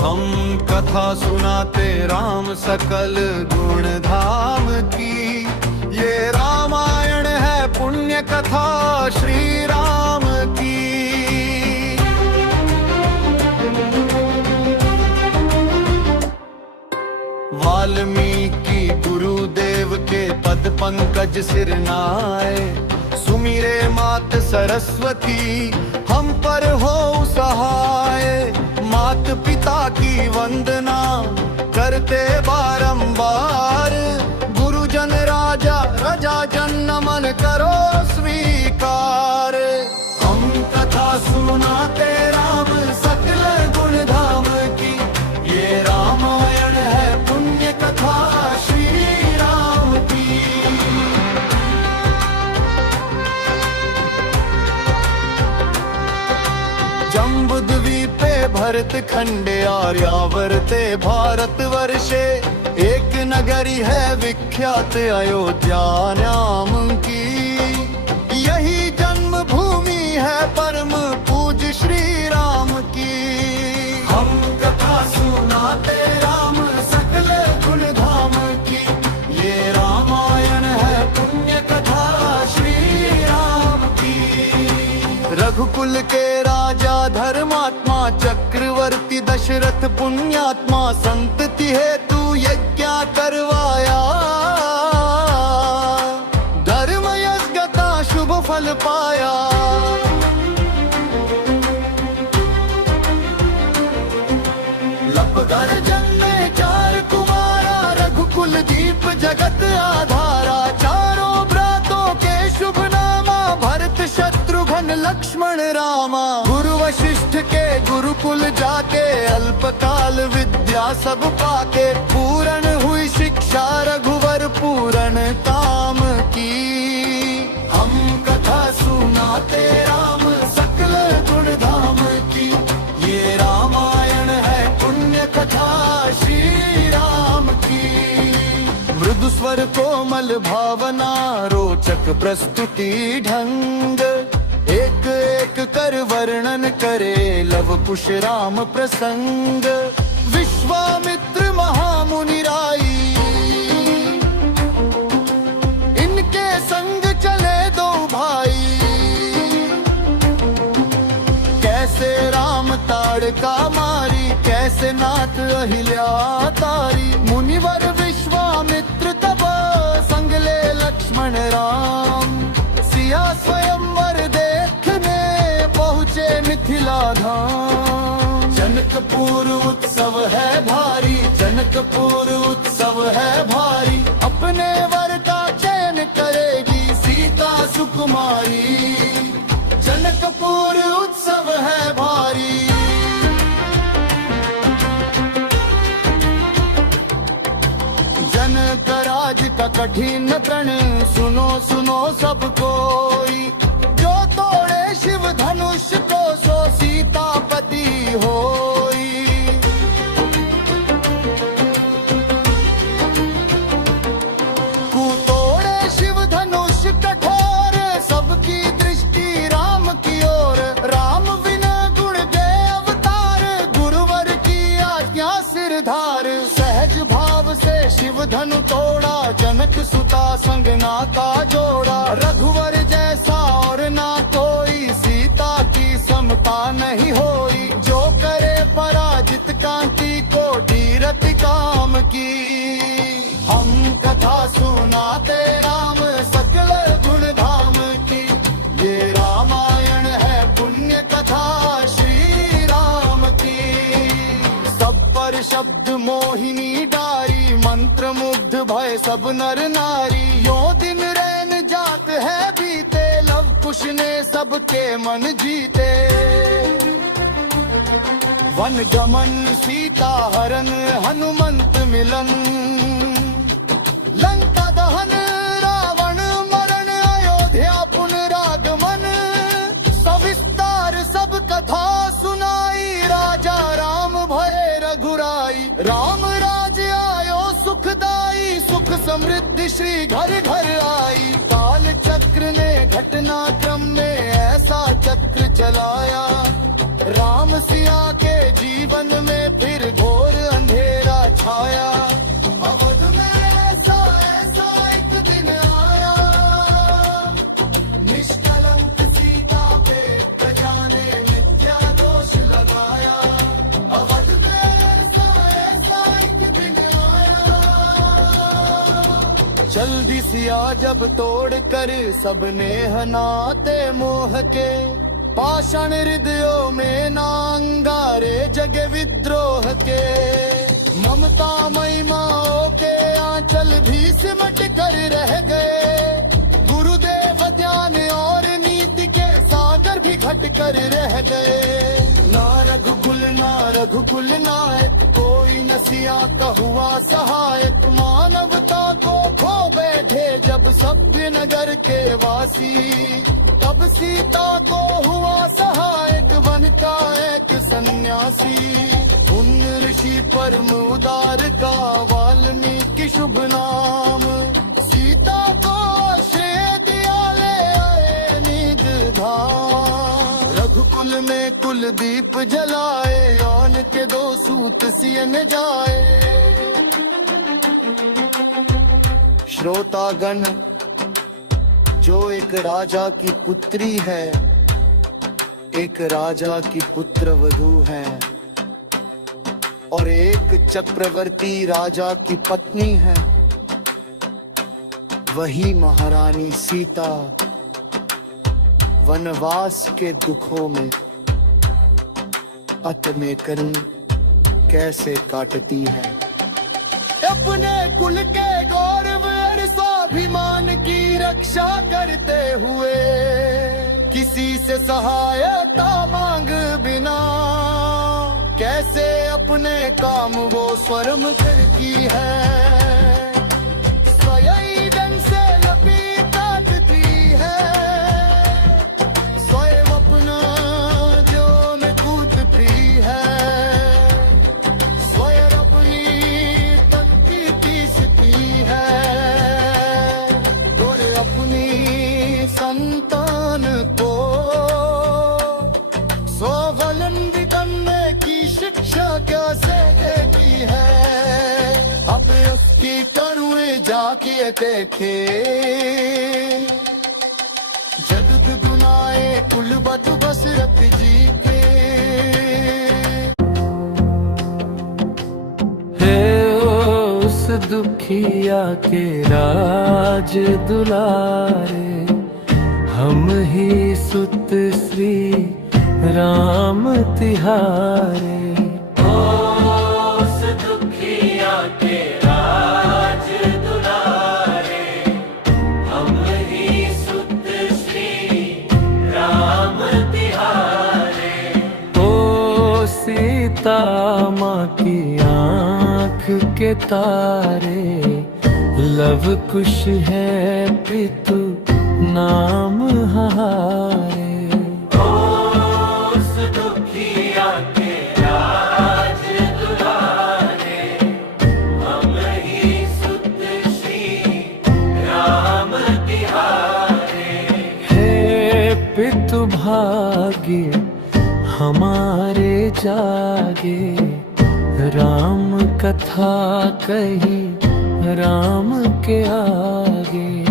हम कथा सुनाते राम सकल गुण धाम की। ये रामायण है पुण्य कथा श्री राम की। वाल्मीकि गुरुदेव के पद पंकज सिर नाए। सुमिरे मात सरस्वती हम पर हो सहाय। मात पिता की वंदना करते बारंबार। गुरुजन राजा रजा जन नमन करो स्वीकार। हम कथा सुनाते राम सकल गुण धाम की। ये रामायण है पुण्य कथा श्री राम की। जम्बुद्वीपे भरत खंडे आर्यावर्ते भारत वर्षे। एक नगरी है विख्यात अयोध्या नाम की। यही जन्मभूमि है परम पूज्य श्री राम की। हम कथा सुनाते राम सकल गुण धाम की। ये रामायण है पुण्य कथा श्री राम की। रघुकुल के राजा धर्मात्मा चक्रवर्ती दशरथ पुण्यात्मा संतति हेतु यज्ञ करवाया। धर्म यज्ञ का शुभ फल पाया। लपगर जन्मे चार कुमारा। रघुकुल दीप जगत आधारा। चारों भ्रातों के शुभ नामा। भरत शत्रुघ्न लक्ष्मण रामा। गुरु वशिष्ठ के गुरुकुल जाके अल्पकाल विद्या सब पाके। पूर्ण हुई शिक्षा रघुवर पूर्ण काम की। हम कथा सुनाते राम सकल गुण धाम की। ये रामायण है पुण्य कथा श्री राम की। मृदु स्वर कोमल भावना रोचक प्रस्तुति ढंग। एक एक कर वर्णन करे लव कुश राम प्रसंग। विश्वामित्र महामुनि राई इनके संग चले दो भाई। कैसे राम ताड़का मारी। कैसे नाथ अहिल्या तारी। मुनिवर विश्वामित्र तब संग ले लक्ष्मण राम। सिया स्वयंवर देखने पहुँचे मिथिला धाम। जनकपुर उत्सव है भारी। जनकपुर उत्सव है भारी। अपने वर का चयन करेगी सीता सुकुमारी। जनकपुर उत्सव है भारी। जनक राज का कठिन प्रण सुनो सुनो सब कोई। जो तोड़े शिव धनुष को सो सीतापति होई। तोड़े शिव धनुष कठोर सबकी दृष्टि राम की ओर। राम बिना गुण गए अवतार। गुरुवर की आज्ञा सिरधार। सहज भाव से शिव धनु तोड़ा। जनक सुता संग नाता जोड़ा। रघुवर जैसा और ना कोई। सीता की समता नहीं होई। जो करे पराजित कांति को धीरति काम की। हम कथा सुनाते राम सकल गुण धाम की। ये रामायण है पुण्य कथा श्री राम की। सब पर शब्द मोहिनी डारी। मंत्र मुग्ध भय सब नर नारी। यो दिन रैन जात है बीते। लव कुश ने सबके मन जीते। वन गमन सीता हरण हनुमंत मिलन। लंका दहन रावण मरण अयोध्या पुनरागमन। सविस्तार सब कथा सुनाई। राजा राम भये रघुराई। राम राज आयो सुखदाई। सुख समृद्धि श्री घर घर आई। काल चक्र ने घटना क्रम में ऐसा चक्र चलाया। राम सिया के जीवन में फिर जल्दी सिया जब तोड़ कर सबने हनाते मोह के, पाषाण हृदयों में ना अंगारे जगे विद्रोह के। ममता महिमाओं के आंचल भी सिमट कर रह गए, गुरुदेव ज्ञान और नीति के सागर भी घट कर रह गए। ना रघुकुल नायक कोई नसिया का हुआ सहायक, मानवता को खो बैठे जब सभ्य नगर के वासी, तब सीता को हुआ सहायक वन का एक सन्यासी। उन ऋषि परम उदार का वाल्मीकि शुभ नाम, सीता को श्रेय दिया ले आए निज धाम। रघुकुल में कुलदीप जलाए, यौन के 2 सूत सियन जाए। श्रोतागण, जो एक राजा की पुत्री है, एक राजा की पुत्र वधू है और एक चक्रवर्ती राजा की पत्नी है, वही महारानी सीता वनवास के दुखों में अत में कर्म कैसे काटती है। अपने कुल के गौरव और स्वाभिमान की रक्षा करते हुए, किसी से सहायता मांग बिना, कैसे अपने काम वो स्वयं करती है। स्वयं से लपीटती है, स्वयं अपना जो में कूदती है, स्वयं अपनी तख्ती पीसती है और अपनी संतान को स्वावलंबी बनने की शिक्षा कैसे देती है। अब उसकी करुए जाके देखे, जग दुगुनाए कुलबत बसरत जी के। है उस दुखिया के राज दुलारे, हम ही सुत श्री राम तिहारे। उस दुखिया के राज दुलारे, हम ही सुत श्री राम तिहारे। ओ सीता माँ की आँख के तारे, लव कुश है पितु नाम हारे। पितु भाग्य हमारे जागे, राम कथा कही राम के आगे।